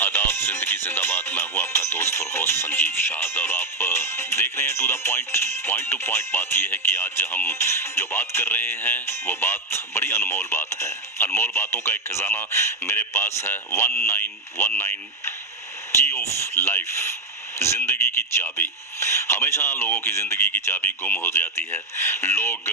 आदाब, जिंदगी जिंदाबाद। मैं हूं आपका दोस्त और होस्ट संजीव शाद और आप देख रहे हैं to the point to point. बात यह है कि आज हम जो बात कर रहे हैं वो बात बड़ी अनमोल बात है। अनमोल बातों का एक खजाना मेरे पास है। 1919 की ऑफ लाइफ, जिंदगी की चाबी। हमेशा लोगों की जिंदगी की चाबी गुम हो जाती है। लोग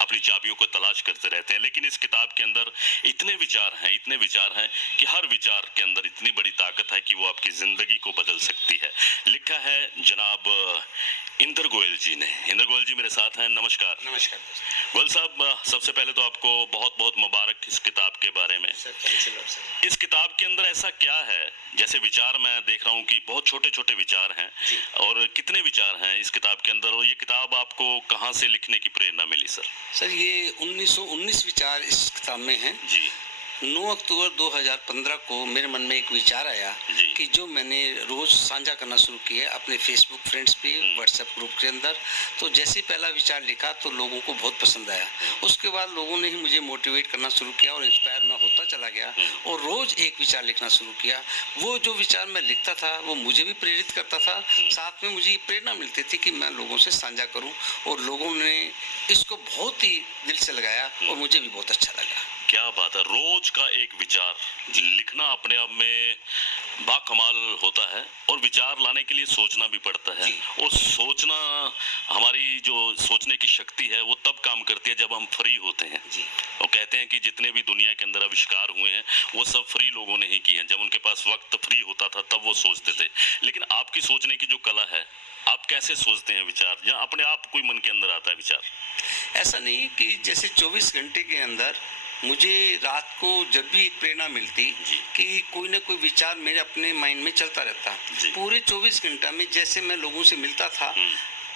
अपनी चाबियों को तलाश करते रहते हैं, लेकिन इस किताब के अंदर इतने विचार हैं कि हर विचार के अंदर इतनी बड़ी ताकत है कि वो आपकी जिंदगी को बदल सकती है। लिखा है जनाब इंदर गोयल जी ने। इंदर गोयल जी मेरे साथ हैं। नमस्कार। नमस्कार गोयल साहब, सबसे पहले तो आपको बहुत बहुत मुबारक इस किताब के बारे में। सर। इस किताब के अंदर ऐसा क्या है, जैसे विचार मैं देख रहा हूँ कि बहुत छोटे छोटे विचार हैं, और कितने विचार हैं इस किताब के अंदर, और ये किताब आपको कहाँ से लिखने की प्रेरणा मिली सर? सर, ये 1919 विचार इस किताब में हैं जी। 9 अक्टूबर 2015 को मेरे मन में एक विचार आया कि जो मैंने रोज़ साझा करना शुरू किया अपने फेसबुक फ्रेंड्स पे, व्हाट्सएप ग्रुप के अंदर। तो जैसे ही पहला विचार लिखा तो लोगों को बहुत पसंद आया। उसके बाद लोगों ने ही मुझे मोटिवेट करना शुरू किया और इंस्पायर मैं होता चला गया और रोज़ एक विचार लिखना शुरू किया। वो जो विचार मैं लिखता था वो मुझे भी प्रेरित करता था, साथ में मुझे प्रेरणा मिलती थी कि मैं लोगों से साझा करूँ, और लोगों ने इसको बहुत ही दिल से लगाया और मुझे भी बहुत अच्छा लगा। क्या बात है। रोज का एक विचार लिखना अपने आप में बाकमाल होता है, और विचार लाने के लिए सोचना भी पड़ता है। और सोचना, हमारी जो सोचने की शक्ति है वो तब काम करती है जब हम फ्री होते हैं। वो कहते हैं कि जितने भी दुनिया के अंदर आविष्कार हुए हैं वो सब फ्री लोगों ने ही किए हैं। जब उनके पास वक्त फ्री होता था तब वो सोचते थे। लेकिन आपकी सोचने की जो कला है, आप कैसे सोचते हैं विचार, या अपने आप कोई मन के अंदर आता है विचार? ऐसा नहीं कि जैसे 24 घंटे के अंदर मुझे रात को जब भी एक प्रेरणा मिलती कि कोई ना कोई विचार मेरे अपने माइंड में चलता रहता। पूरे 24 घंटा में जैसे मैं लोगों से मिलता था,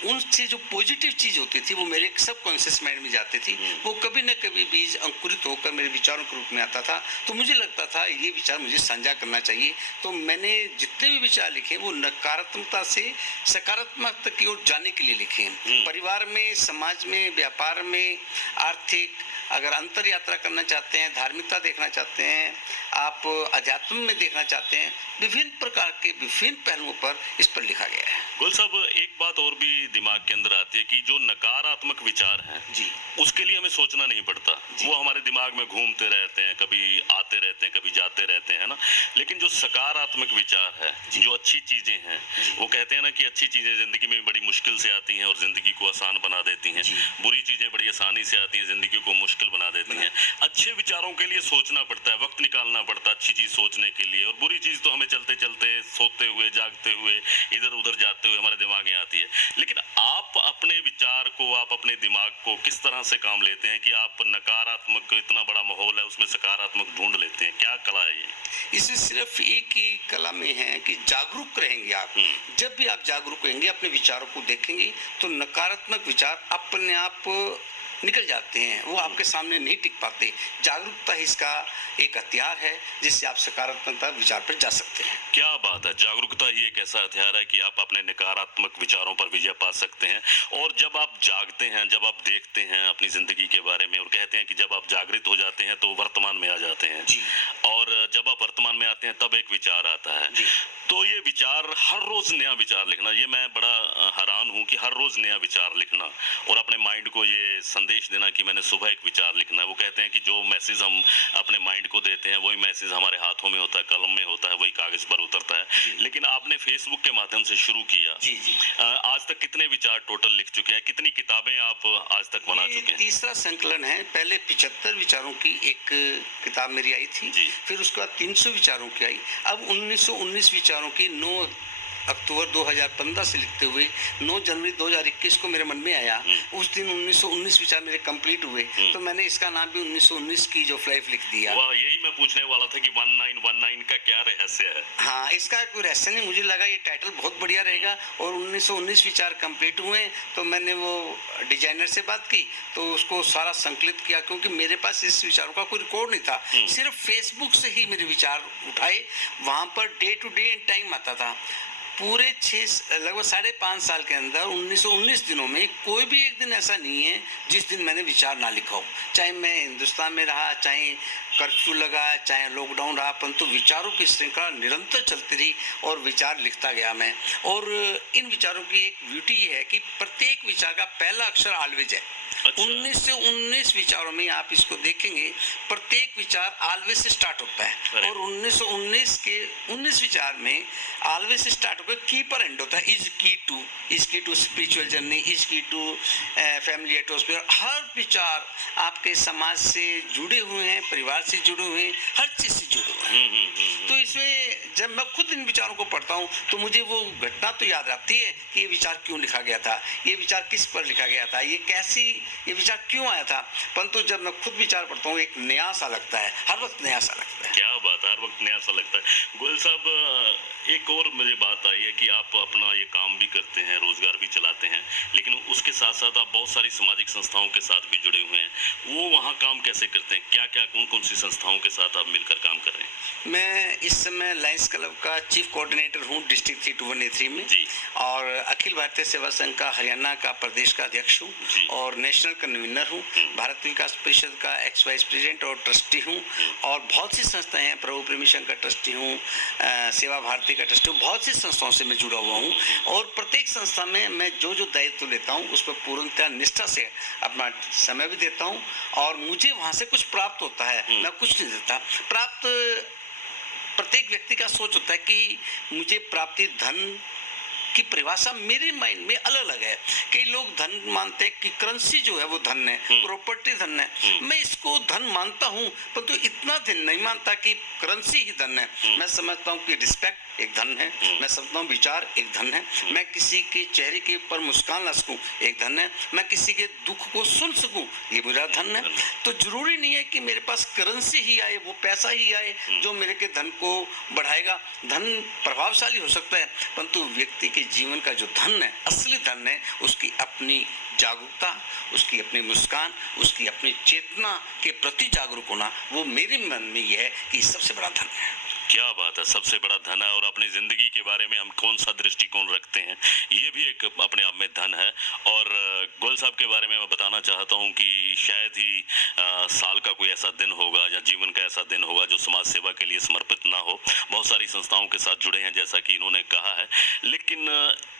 उनसे जो पॉजिटिव चीज़ होती थी वो मेरे सब कॉन्शियस माइंड में जाती थी। वो कभी न कभी बीज अंकुरित होकर मेरे विचारों के रूप में आता था। तो मुझे लगता था ये विचार मुझे साझा करना चाहिए। तो मैंने जितने भी विचार लिखे वो नकारात्मकता से सकारात्मकता की ओर जाने के लिए लिखे हैं। परिवार में, समाज में, व्यापार में, आर्थिक, अगर अंतर यात्रा करना चाहते हैं, धार्मिकता देखना चाहते हैं, आप अध्यात्म में देखना चाहते हैं, विभिन्न प्रकार के विभिन्न पहलुओं पर इस पर लिखा गया है। गोयल साहब, एक बात और भी दिमाग के अंदर आती है कि जो नकारात्मक विचार हैं उसके लिए हमें सोचना नहीं पड़ता। वो हमारे दिमाग में घूमते रहते हैं, कभी आते रहते हैं, कभी जाते रहते हैं ना। लेकिन जो सकारात्मक विचार है, जो अच्छी चीजें हैं, वो कहते हैं ना कि अच्छी चीजें जिंदगी में बड़ी मुश्किल से आती हैं और जिंदगी को आसान बना देती हैं। बुरी चीजें बड़ी आसानी से आती हैं, जिंदगी को मुश्किल बना देती हैं। अच्छे विचारों के लिए सोचना पड़ता है, वक्त निकालना पड़ता है अच्छी चीज सोचने के लिए, और बुरी चीज तो हमें चलते चलते, सोते हुए, जागते हुए, इधर उधर जाते हुए हमारे दिमाग में आती है। लेकिन आप अपने विचार को, आप अपने दिमाग को किस तरह से काम लेते हैं कि आप नकारात्मक, इतना बड़ा माहौल है उसमें सकारात्मक ढूंढ लेते हैं? क्या कला है ये? इसमें सिर्फ एक ही कला में है कि जागरूक रहेंगे आप। जब भी आप जागरूक रहेंगे, अपने विचारों को देखेंगे, तो नकारात्मक विचार अपने आप निकल जाते हैं, वो आपके सामने नहीं टिक पाते। जागरूकता ही इसका एक हथियार है जिससे आप सकारात्मक विचार पर जा सकते हैं। क्या बात है। जागरूकता ही एक ऐसा हथियार है कि आप अपने नकारात्मक विचारों पर विजय पा सकते हैं। और जब आप जागते हैं, जब आप देखते हैं अपनी जिंदगी के बारे में, और कहते हैं कि जब आप जागृत हो जाते हैं तो वर्तमान में आ जाते हैं, और जब आप वर्तमान में आते हैं तब एक विचार आता है। तो ये विचार, हर रोज नया विचार लिखना, ये मैं बड़ा हैरान हूँ कि हर रोज नया विचार लिखना और अपने माइंड को ये संदेश देना कि मैंने सुबह एक विचार लिखना है। वो कहते हैं कि जो मैसेज हम अपने माइंड को देते हैं वही मैसेज हमारे हाथों में होता है, कलम में होता है, वही कागज पर उतरता है। लेकिन आपने फेसबुक के माध्यम से शुरू किया। आज तक कितने विचार टोटल लिख चुके हैं? कितनी किताबें आप आज तक बना चुके हैं? तीसरा संकलन है। पहले 75 विचारों की एक किताब मेरी आई थी, फिर उसके बाद 300 विचारों की आई। अब 1919 विचारों की 9 अक्टूबर 2015 से लिखते हुए 9 जनवरी 2021 को मेरे मन में आया। उस दिन 1919 विचार मेरे कंप्लीट हुए, तो मैंने इसका नाम भी 1919 की जो लाइफ लिख दिया। वाह, यही मैं पूछने वाला था कि 1919 का क्या रहस्य है? हाँ, इसका कोई रहस्य नहीं, मुझे लगा ये टाइटल बहुत बढ़िया रहेगा। और 1919 विचार कंप्लीट हुए तो मैंने वो डिजाइनर से बात की, तो उसको सारा संकलित किया, क्योंकि मेरे पास इस विचारों का कोई रिकॉर्ड नहीं था। सिर्फ फेसबुक से ही मेरे विचार उठाए, वहाँ per day to day time आता था। पूरे लगभग 5.5 साल के अंदर 1919 दिनों में कोई भी एक दिन ऐसा नहीं है जिस दिन मैंने विचार ना लिखा हो। चाहे मैं हिंदुस्तान में रहा, चाहे कर्फ्यू लगा, चाहे लॉकडाउन रहा, परंतु विचारों की श्रृंखला निरंतर चलती रही और विचार लिखता गया मैं। और इन विचारों की एक ब्यूटी ये है कि प्रत्येक विचार का पहला अक्षर ऑलवेज है। 19 से 19 विचारों में आप इसको देखेंगे, प्रत्येक विचार ऑलवेज से स्टार्ट होता है। और 1919 के 19 विचार में ऑलवेज से स्टार्ट होकर की पर एंड होता है। इज की टू स्पिरिचुअल जर्नी, इज की टू फैमिली एटमॉस्फेयर। हर विचार आपके समाज से जुड़े हुए हैं, परिवार से जुड़े हुए हैं, हर चीज से जुड़े हुए हैं। तो इसमें जब मैं खुद इन विचारों को पढ़ता हूँ तो मुझे वो घटना तो याद आती है कि ये विचार क्यों लिखा गया था, ये विचार किस पर लिखा गया था, ये विचार क्यों आया था। परंतु जब मैं खुद विचार पढ़ता हूँ एक नया सा लगता है, हर वक्त नया सा लगता है। क्या बात है, हर वक्त नया सा लगता है। गोयल साहब, एक और मुझे बात आई है कि आप अपना ये काम भी करते हैं, रोजगार भी चलाते हैं, लेकिन उसके साथ साथ आप बहुत सारी सामाजिक संस्थाओं के साथ भी जुड़े हुए हैं। वो वहाँ काम कैसे करते हैं, क्या क्या कौन कौन सी संस्थाओं के साथ आप मिलकर काम कर रहे हैं? मैं इस समय लायंस क्लब का चीफ कोऑर्डिनेटर हूँ डिस्ट्रिक्ट 3183 में जी। और अखिल भारतीय सेवा संघ का हरियाणा का प्रदेश का अध्यक्ष हूँ और नेशनल कन्वीनर हूँ। भारत विकास परिषद का एक्स वाइस प्रेसिडेंट और ट्रस्टी हूँ। और बहुत सी संस्थाएं हैं, प्रभु प्रेमी संघ का ट्रस्टी हूँ, सेवा भारती का ट्रस्टी हूँ। बहुत सी संस्थाओं से मैं जुड़ा हुआ हूँ और प्रत्येक संस्था में मैं जो दायित्व लेता हूँ उस पर पूर्णतः निष्ठा से अपना समय भी देता हूँ और मुझे वहाँ से कुछ प्राप्त होता है। मैं कुछ नहीं देता, प्राप्त प्रत्येक व्यक्ति का सोच होता है कि मुझे प्राप्ति धन की परिभाषा मेरे माइंड में अलग अलग है। कई लोग धन मानते हैं कि करेंसी जो है वो धन है, प्रॉपर्टी धन है। मैं इसको धन मानता हूँ परंतु इतना धन नहीं मानता कि करेंसी ही धन है। मैं समझता हूँ कि रिस्पेक्ट एक धन है, मैं समझता हूँ विचार एक धन है, मैं किसी के चेहरे के ऊपर मुस्कान ला सकूँ एक धन है, मैं किसी के दुख को सुन सकूँ ये मेरा धन है। तो जरूरी नहीं है कि मेरे पास करेंसी ही आए, वो पैसा ही आए जो मेरे के धन को बढ़ाएगा। धन प्रभावशाली हो सकता है परंतु व्यक्ति के जीवन का जो धन है, असली धन है, उसकी अपनी जागरूकता, उसकी अपनी मुस्कान, उसकी अपनी चेतना के प्रति जागरूक होना, वो मेरे मन में ये है कि सबसे बड़ा धन है। क्या बात है, सबसे बड़ा धन है। और अपनी ज़िंदगी के बारे में हम कौन सा दृष्टिकोण रखते हैं, ये भी एक अपने आप में धन है। और गोयल साहब के बारे में मैं बताना चाहता हूँ कि शायद ही साल का कोई ऐसा दिन होगा या जीवन का ऐसा दिन होगा जो समाज सेवा के लिए समर्पित ना हो। बहुत सारी संस्थाओं के साथ जुड़े हैं जैसा कि इन्होंने कहा है। लेकिन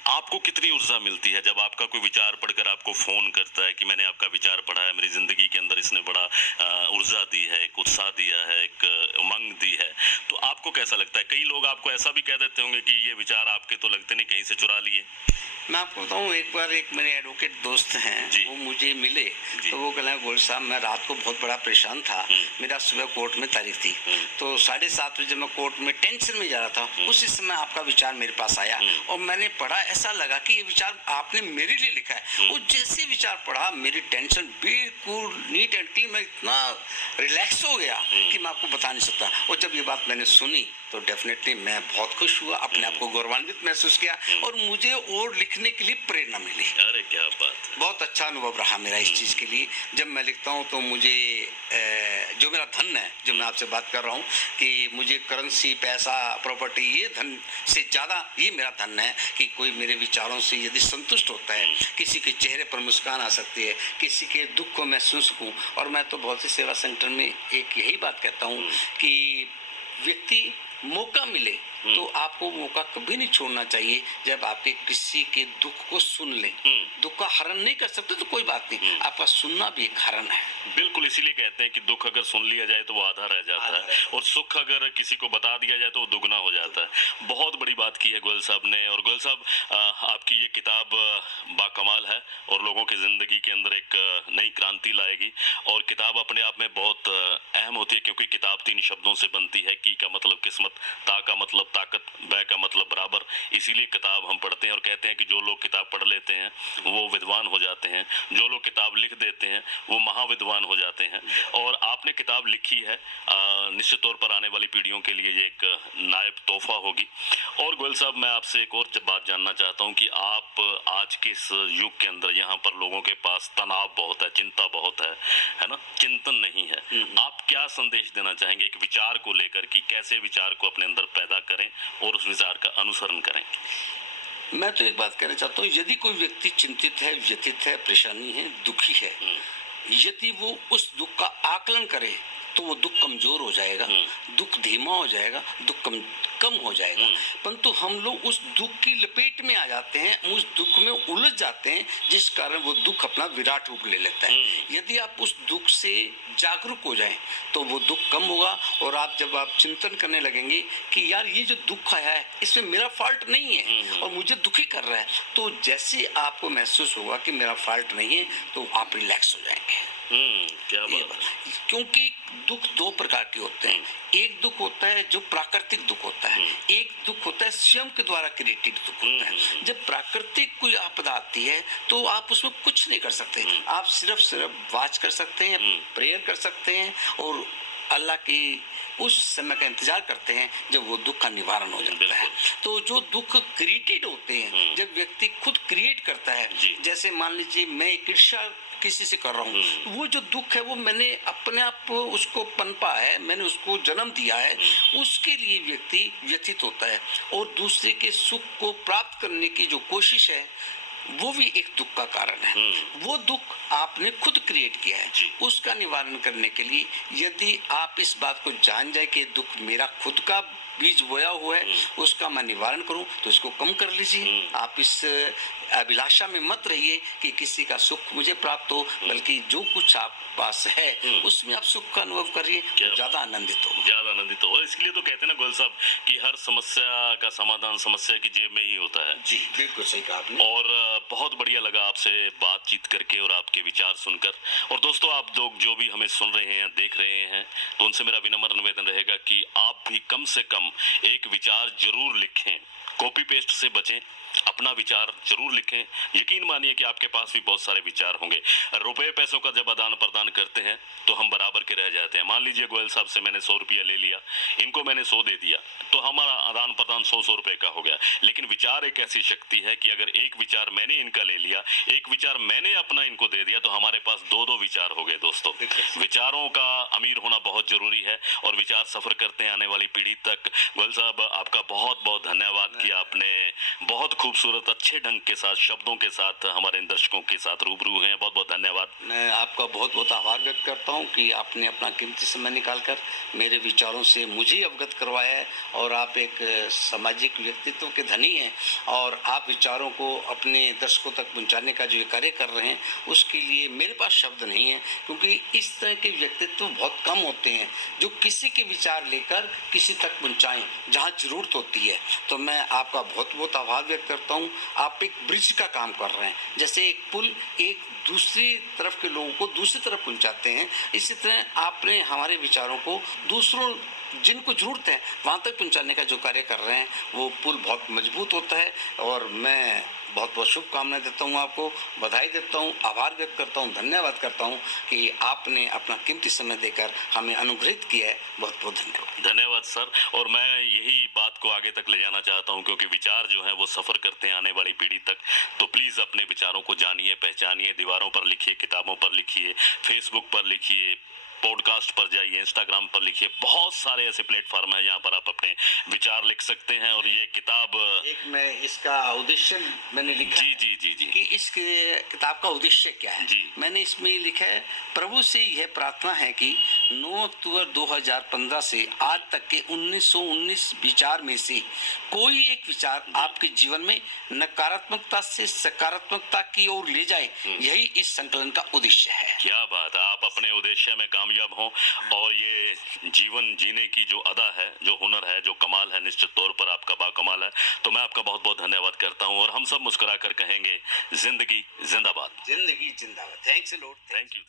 आपको कितनी ऊर्जा मिलती है जब आपका कोई विचार पढ़कर आपको फ़ोन करता है कि मैंने आपका विचार पढ़ा है, मेरी ज़िंदगी के अंदर इसने बड़ा ऊर्जा दी है, एक उत्साह दिया है, एक उमंग दी है, तो आपको कैसा लगता है? कई लोग आपको ऐसा भी कह देते होंगे कि ये विचार आपके तो लगते नहीं, कहीं से चुरा लिए। मैं आपको बताऊँ, एक बार एक मेरे एडवोकेट दोस्त हैं, वो मुझे मिले तो वो कहना, गोयल साहब मैं रात को बहुत बड़ा परेशान था, मेरा सुबह कोर्ट में तारीख थी, तो 7:30 बजे मैं कोर्ट में टेंशन में जा रहा था, उसी समय आपका विचार मेरे पास आया और मैंने पढ़ा, ऐसा लगा कि ये विचार आपने मेरे लिए लिखा है। वो जैसे विचार पढ़ा मेरी टेंशन बिल्कुल नीट एंड क्लीन, मैं इतना रिलैक्स हो गया कि मैं आपको बता नहीं सकता। और जब ये बात मैंने सुनी तो डेफिनेटली मैं बहुत खुश हुआ, अपने आप को गौरवान्वित महसूस किया और मुझे और लिखने के लिए प्रेरणा मिली। अरे क्या बात है, बहुत अच्छा अनुभव रहा मेरा इस चीज़ के लिए। जब मैं लिखता हूँ तो मुझे जो मेरा धन है, जो मैं आपसे बात कर रहा हूँ कि मुझे करेंसी, पैसा, प्रॉपर्टी, ये धन से ज़्यादा ये मेरा धन है कि कोई मेरे विचारों से यदि संतुष्ट होता है, किसी के चेहरे पर मुस्कान आ सकती है, किसी के दुख को मैं सुन सकूँ। और मैं तो बहुत सी सेवा सेंटर में एक यही बात कहता हूँ कि व्यक्ति मौका मिले तो आपको मौका कभी नहीं छोड़ना चाहिए। जब आपके किसी के दुख को सुन लें, दुख का हरण नहीं कर सकते तो कोई बात नहीं, आपका सुनना भी एक हरण है। बिल्कुल, इसीलिए कहते हैं कि दुख अगर सुन लिया जाए तो वो आधा रह जाता है और सुख अगर किसी को बता दिया जाए तो वो दुगना हो जाता है। बहुत बड़ी बात की है गोयल साहब ने। और गोयल साहब, आपकी ये किताब बाकमाल है और लोगों की ज़िंदगी के अंदर एक नई क्रांति लाएगी। और किताब अपने आप में बहुत अहम होती है क्योंकि किताब 3 शब्दों से बनती है। की का मतलब किस्मत, ता का मतलब ताकत, बै का मतलब बराबर। इसीलिए किताब हम पढ़ते हैं और कहते हैं कि जो लोग किताब पढ़ लेते हैं वो विद्वान हो जाते हैं, जो लोग किताब लिख देते हैं वो महाविद्वान हो जाते हैं। और आपने किताब लिखी है, निश्चित तौर पर आने वाली पीढ़ियों के लिए ये एक नायाब तोहफा होगी। और गोयल साहब, मैं आपसे एक और बात जानना चाहता हूँ कि आप आज के इस युग के अंदर यहाँ पर लोगों के पास तनाव बहुत है, चिंता बहुत है ना, चिंतन नहीं है। आप क्या संदेश देना चाहेंगे एक विचार को लेकर कि कैसे विचार को अपने अंदर पैदा करें और उस विचार का अनुसरण करें। मैं तो एक बात कहना चाहता हूँ, यदि कोई व्यक्ति चिंतित है, व्यथित है, परेशानी है, दुखी है, यदि वो उस दुख का आकलन करे तो वो दुख कमजोर हो जाएगा, दुख धीमा हो जाएगा, दुख कम हो जाएगा। परंतु हम लोग उस दुख की लपेट में आ जाते हैं, उस दुख में उलझ जाते हैं, जिस कारण वो दुख अपना विराट रूप ले लेता है। यदि आप उस दुख से जागरूक हो जाएं तो वो दुख कम होगा, और आप जब आप चिंतन करने लगेंगे कि यार ये जो दुख आया है इसमें मेरा फॉल्ट नहीं है और मुझे दुखी कर रहा है, तो जैसे आपको महसूस होगा कि मेरा फॉल्ट नहीं है तो आप रिलैक्स हो जाएंगे। क्या बात है। क्योंकि दुख दो प्रकार के होते हैं, एक दुख होता है जो प्राकृतिक दुख होता है, एक दुख होता है स्वयं के द्वारा क्रिएटेड दुख होता है। जब प्राकृतिक कोई आपदा आती है तो आप उसमें कुछ नहीं कर सकते, आप सिर्फ वाच कर सकते हैं, प्रेयर कर सकते हैं और अल्लाह की उस समय का इंतजार करते हैं जब वो दुख का निवारण हो जाता है। तो जो दुख क्रिएटेड होते हैं, जब व्यक्ति खुद क्रिएट करता है, जैसे मान लीजिए मैं एक ईर्ष्या किसी से कर रहा हूँ, वो जो दुख है वो मैंने अपने आप उसको पनपा है, मैंने उसको जन्म दिया है, उसके लिए व्यक्ति व्यथित होता है। और दूसरे के सुख को प्राप्त करने की जो कोशिश है वो भी एक दुख का कारण है। वो दुख आपने खुद क्रिएट किया है, उसका निवारण करने के लिए यदि आप इस बात को जान जाए कि दुख मेरा खुद का बीज बोया हुआ है, उसका मैं निवारण करूं, तो इसको कम कर लीजिए। आप इस अभिलाषा में मत रहिए कि किसी का सुख मुझे प्राप्त हो, बल्कि जो कुछ आप पास है उसमें आप सुख का अनुभव करिए, ज्यादा आनंदित हो। और इसलिए तो कहते हैं ना गोयल साहब कि हर समस्या का समाधान समस्या की जेब में ही होता है। जी बिल्कुल सही कहा आपने। और बहुत बढ़िया लगा आपसे बातचीत करके और आपके विचार सुनकर। और दोस्तों, आप लोग जो भी हमें सुन रहे हैं, देख रहे हैं, तो उनसे मेरा विनम्र निवेदन रहेगा कि आप भी कम से कम एक विचार जरूर लिखें, कॉपी पेस्ट से बचें, अपना विचार जरूर लिखें। यकीन मानिए कि आपके पास भी बहुत सारे विचार होंगे। रुपए पैसों का जब आदान प्रदान करते हैं तो हम बराबर के रह जाते हैं। मान लीजिए गोयल साहब से मैंने 100 रुपया ले लिया, इनको मैंने 100 दे दिया, तो हमारा आदान प्रदान 100 रुपए का हो गया। लेकिन विचार एक ऐसी शक्ति है कि अगर एक विचार मैंने इनका ले लिया, एक विचार मैंने अपना इनको दे दिया, तो हमारे पास दो विचार हो गए। दोस्तों, विचारों का अमीर होना बहुत जरूरी है और विचार सफर करते हैं आने वाली पीढ़ी तक। गोयल साहब, आपका बहुत बहुत धन्यवाद कि आपने बहुत खूबसूरत अच्छे ढंग के साथ, शब्दों के साथ हमारे दर्शकों के साथ रूबरू हैं। बहुत बहुत धन्यवाद। मैं आपका बहुत बहुत आभार व्यक्त करता हूं कि आपने अपना कीमती समय निकालकर मेरे विचारों से मुझे अवगत करवाया है। और आप एक सामाजिक व्यक्तित्व के धनी हैं और आप विचारों को अपने दर्शकों तक पहुंचाने का जो कार्य कर रहे हैं, उसके लिए मेरे पास शब्द नहीं है, क्योंकि इस तरह के व्यक्तित्व बहुत कम होते हैं जो किसी के विचार लेकर किसी तक पहुँचाएँ जहाँ जरूरत होती है। तो मैं आपका बहुत बहुत आभार व्यक्त करता हूँ। आप एक ब्रिज का काम कर रहे हैं, जैसे एक पुल एक दूसरी तरफ के लोगों को दूसरी तरफ पहुंचाते हैं, इसी तरह आपने हमारे विचारों को दूसरों जिनको जरूरत है वहाँ तक पहुंचाने का जो कार्य कर रहे हैं, वो पुल बहुत मजबूत होता है। और मैं बहुत बहुत शुभकामनाएं देता हूँ, आपको बधाई देता हूँ, आभार व्यक्त करता हूँ, धन्यवाद करता हूँ कि आपने अपना कीमती समय देकर हमें अनुग्रहित किया है। बहुत बहुत धन्यवाद सर। और मैं यही बात को आगे तक ले जाना चाहता हूं, क्योंकि विचार जो है वो सफर करते हैं आने वाली पीढ़ी तक। तो प्लीज अपने विचारों को जानिए, पहचानिए, दीवारों पर लिखिए, किताबों पर लिखिए, फेसबुक पर लिखिए, पॉडकास्ट पर जाइए, इंस्टाग्राम पर लिखिए। बहुत सारे ऐसे प्लेटफॉर्म हैं जहाँ पर आप अपने विचार लिख सकते हैं। और ये किताब एक मैं इसका उद्देश्य मैंने लिखा जी कि इस किताब का उद्देश्य क्या है। मैंने इसमें लिखा है, प्रभु से यह प्रार्थना है कि 9 अक्टूबर 2015 से आज तक के 1919 विचार में से कोई एक विचार आपके जीवन में नकारात्मकता से सकारात्मकता की ओर ले जाए। यही इस संकलन का उद्देश्य है। क्या बात है, आप अपने उद्देश्य में कामयाब हों। और ये जीवन जीने की जो अदा है, जो हुनर है, जो कमाल है, निश्चित तौर पर आपका बाकमाल है। तो मैं आपका बहुत बहुत धन्यवाद करता हूँ और हम सब मुस्कुरा कर कहेंगे, जिंदगी जिंदाबाद। जिंदगी जिंदाबाद। Thanks a lot. Thank you.